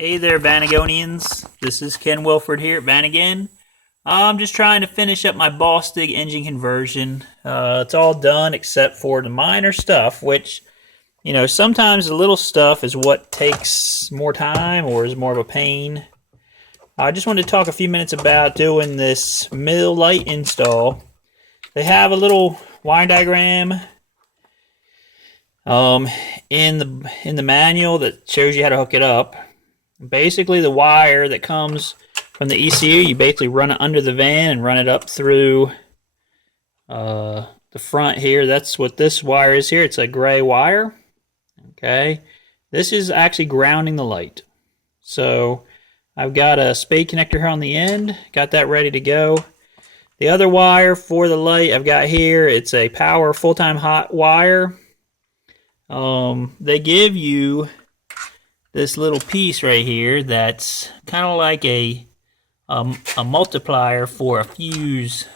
Hey there, Vanagonians. This is Ken Wilford here at Vanagon. I'm just trying to finish up my Bostig engine conversion. It's all done except for the minor stuff, which, you know, sometimes the little stuff is what takes more time or is more of a pain. I just wanted to talk a few minutes about doing this MIL light install. They have a little wiring diagram in the manual that shows you how to hook it up. Basically, the wire that comes from the ECU, you basically run it under the van and run it up through the front here. That's what this wire is here. It's a gray wire. Okay, this is actually grounding the light. So I've got a spade connector here on the end. Got that ready to go. The other wire for the light I've got here, it's a power full-time hot wire. They give you this little piece right here that's kind of like a multiplier for a fuse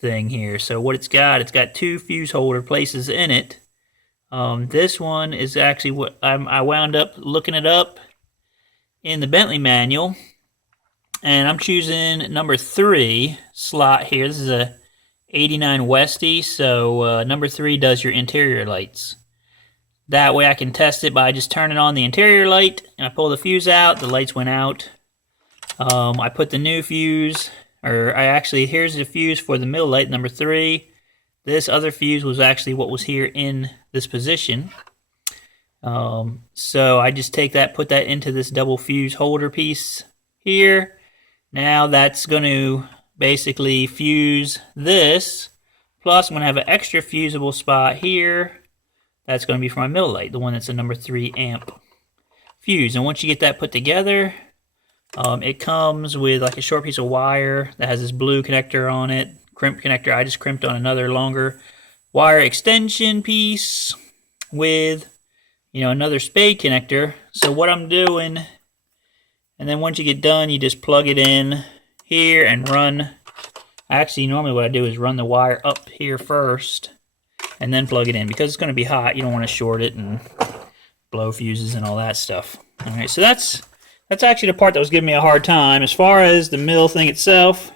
thing here. So what it's got two fuse holder places in it. This one is actually what I wound up looking it up in the Bentley manual, and I'm choosing number 3 slot here. This is a 89 Westy, so number 3 does your interior lights. That way I can test it by just turning on the interior light, and I pull the fuse out, the lights went out. I put the new fuse, here's the fuse for the MIL light, number 3. This other fuse was actually what was here in this position. So I just take that, put that into this double fuse holder piece here. Now that's going to basically fuse this, plus I'm going to have an extra fusible spot here. That's going to be for my MIL light, the one that's a number 3 amp fuse. And once you get that put together, it comes with like a short piece of wire that has this blue connector on it, crimp connector. I just crimped on another longer wire extension piece with, you know, another spade connector. So what I'm doing, and then once you get done, you just plug it in here and run. Actually, normally what I do is run the wire up here first and then plug it in, because it's going to be hot. You don't want to short it and blow fuses and all that stuff. All right, so that's actually the part that was giving me a hard time. As far as the MIL thing itself,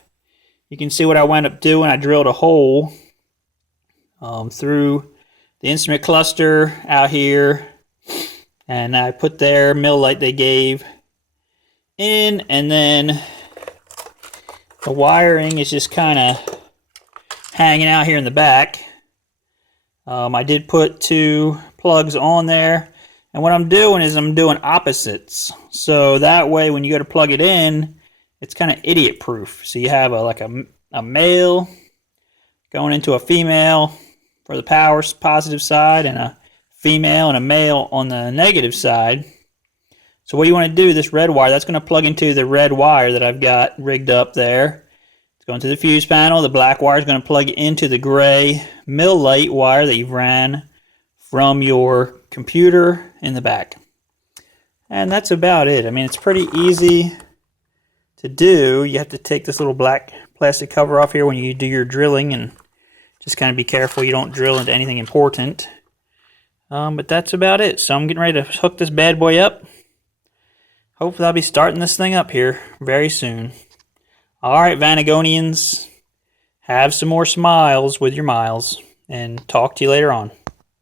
you can see what I wound up doing. I drilled a hole through the instrument cluster out here, and I put their MIL light they gave in, and then the wiring is just kind of hanging out here in the back. I did put 2 plugs on there, and what I'm doing is I'm doing opposites, so that way when you go to plug it in, it's kind of idiot proof. So you have a male going into a female for the power positive side, and a female and a male on the negative side. So what you want to do, this red wire, that's going to plug into the red wire that I've got rigged up there. It's going to the fuse panel. The black wire is going to plug into the gray MIL light wire that you've ran from your computer in the back. And that's about it. I mean, it's pretty easy to do. You have to take this little black plastic cover off here when you do your drilling, and just kind of be careful you don't drill into anything important. But that's about it. So I'm getting ready to hook this bad boy up. Hopefully I'll be starting this thing up here very soon. Alright, Vanagonians, have some more smiles with your miles, and talk to you later on.